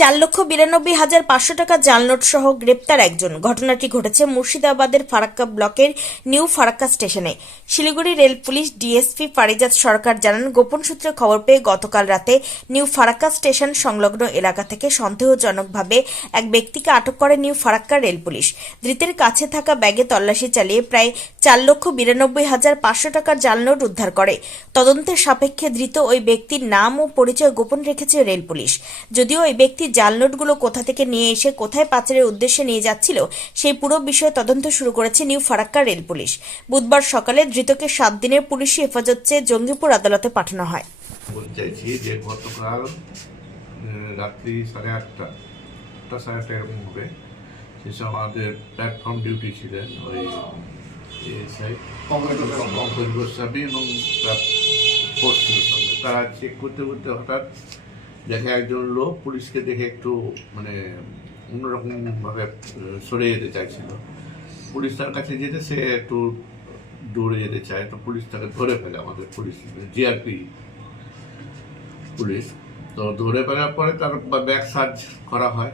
চার লক্ষ বিরানব্বই হাজার পাঁচশো টাকা জালনোট সহ গ্রেপ্তার একজন। ঘটনাটি ঘটেছে মুর্শিদাবাদের ফারাক্কা ব্লকের নিউ ফারাক্কা স্টেশনে। Siliguri rail police DSP Farijat Sarkar জানান, গোপন সূত্রে খবর পেয়ে গতকাল রাতে নিউ ফারাক্কা স্টেশন সংলগ্ন এলাকা থেকে সন্দেহজনকভাবে এক ব্যক্তিকে আটক করে নিউ ফারাক্কা রেল পুলিশ। ধৃতের কাছে থাকা ব্যাগে তল্লাশি চালিয়ে প্রায় চার লক্ষ বিরানব্বই হাজার পাঁচশো টাকার জালনোট উদ্ধার করে। তদন্তের সাপেক্ষে ধৃত ওই ব্যক্তির নাম ও পরিচয় গোপন রেখেছে রেল পুলিশ। যদিও ওই ব্যক্তি জাল নোটগুলো কোথা থেকে নিয়ে এসে কোথায় পাচারের উদ্দেশ্যে নিয়ে যাচ্ছিল সেই পুরো বিষয়ে তদন্ত শুরু করেছে নিউ ফারাক্কা রেল পুলিশ। বুধবার সকালে ধৃতকে সাত দিনের পুলিশি হেফাজত চেয়ে জঙ্গিপুর আদালতে পাঠানো হয়। চাইছি যে গতকাল রাত্রি সাড়ে আটটা আটটা সাড়ে আটটা এরকম হবে। সেসব আমাদের প্ল্যাটফর্ম ডিউটি ছিলেন ওই গোস্বামী এবং তার ফোর্স সঙ্গে। তারা চেক করতে করতে হঠাৎ দেখে একজন লোক পুলিশকে দেখে একটু মানে অন্যরকমভাবে সরে যেতে চাইছিল। পুলিশ তার কাছে যেতে, সে একটু দৌড়ে যেতে চায়। তো পুলিশ তাকে ধরে ফেলে আমাদের পুলিশ জিআরপি পুলিশ। তো ধরে ফেলার পরে তার ব্যাগ সার্চ করা হয়।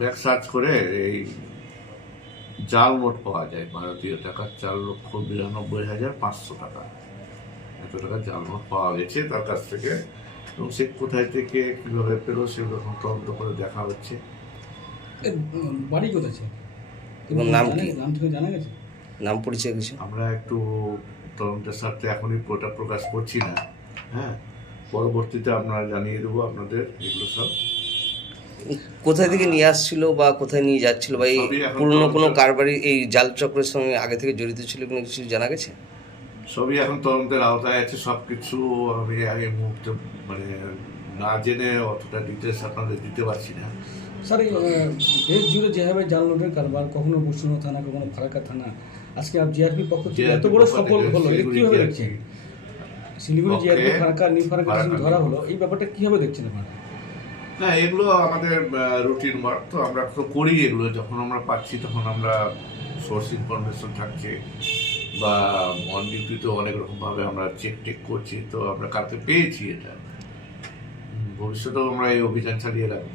ব্যাগ সার্চ করে এই জাল নোট পাওয়া যায় ভারতীয় টাকা, চার লক্ষ বিরানব্বই হাজার পাঁচশো টাকা। এত টাকা জাল নোট পাওয়া গেছে তার কাছ থেকে। এবং সে কোথায় থেকে কীভাবে পেল সেগুলো এখন তদন্ত করে দেখা হচ্ছে। বাড়ি কোথায় এবং নাম কি? নাম থেকে জানা গেছে? নাম পরিচয় কিছু? আমরা একটু তদন্তের স্বার্থে এখনই ওটা প্রকাশ করছি না। হ্যাঁ পরবর্তীতে আমরা জানিয়ে দেবো আপনাদের এগুলো সব। কোথায় থেকে নিয়ে আসছিল বা কোথায় নিয়ে যাচ্ছিল বা এই পুরনো কোনো কারবারি এই জাল চক্রের সঙ্গে আগে থেকে জড়িত ছিল কোনো কিছু জানা গেছে? সবই এখন তদন্তের আওতায় আছে সব কিছু আমি আগে মুহূর্তে মানে না জেনে অতটা ডিটেলস আপনাদের দিতে পারছি না। স্যার দেশ জুড়ে যেভাবে জাল নোটের কারবার কখনো বৈষ্ণব থানা কখনো ফারাক্কা থানা আজকে জিআরপি পক্ষ থেকে এত বড় সফল হলো কীভাবে দেখছেন? শিলিগুড়ি জিআরপি ফারাক্কা নিউ ফারাক্কা ফারাক্কা ধরা হলো এই ব্যাপারটা কীভাবে দেখছেন আপনারা? না এগুলো আমাদের রুটিন ওয়ার্ক তো আমরা তো করি এগুলো যখন আমরা পাচ্ছি তখন আমরা সোর্স ইনফরমেশন থাকছে। বা অন ডিউটিতে অনেক রকমভাবে আমরা চেক টেক করছি তো আমরা কালকে পেয়েছি এটা। ভবিষ্যতেও আমরা এই অভিযান চালিয়ে রাখব।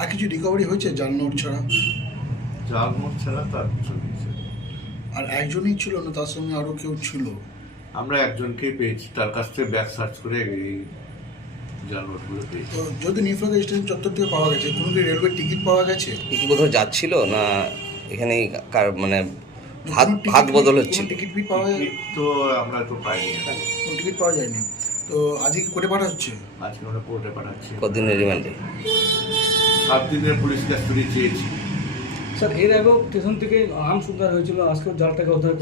আর কিছু রিকভারি হয়েছে জাল নোট ছাড়া? জাল নোট ছাড়া তার কিছু আর একজনই ছিল না তার সঙ্গে আরও কেউ ছিল? আমরা একজনকেই পেয়েছি তার কাছ থেকে ব্যাগ সার্চ করে এই জাল নোটগুলো পেয়েছি। তো যদি নিউফ্রাগ স্টেশন চত্বর থেকে পাওয়া গেছে কোনো কি রেলওয়ে টিকিট পাওয়া গেছে? কি কি কোথাও যাচ্ছিল না এখানেই কার মানে হাত হাত বদল হচ্ছে। টিকিট ফিট পাওয়া যায় তো আমরা তো পাইনি। কোনো টিকিট পাওয়া যায়নি। তো আজকে কি করে পাঠা হচ্ছে আজকে আমরা কোর্টে পাঠাচ্ছি। কদিনের রিমান্ডে? সাত দিনের পুলিশ কাস্টডি চেয়েছি। স্যার এর আগেও স্টেশন থেকে আম উদ্ধার হয়েছিল আজকেও জাল টাকা উদ্ধার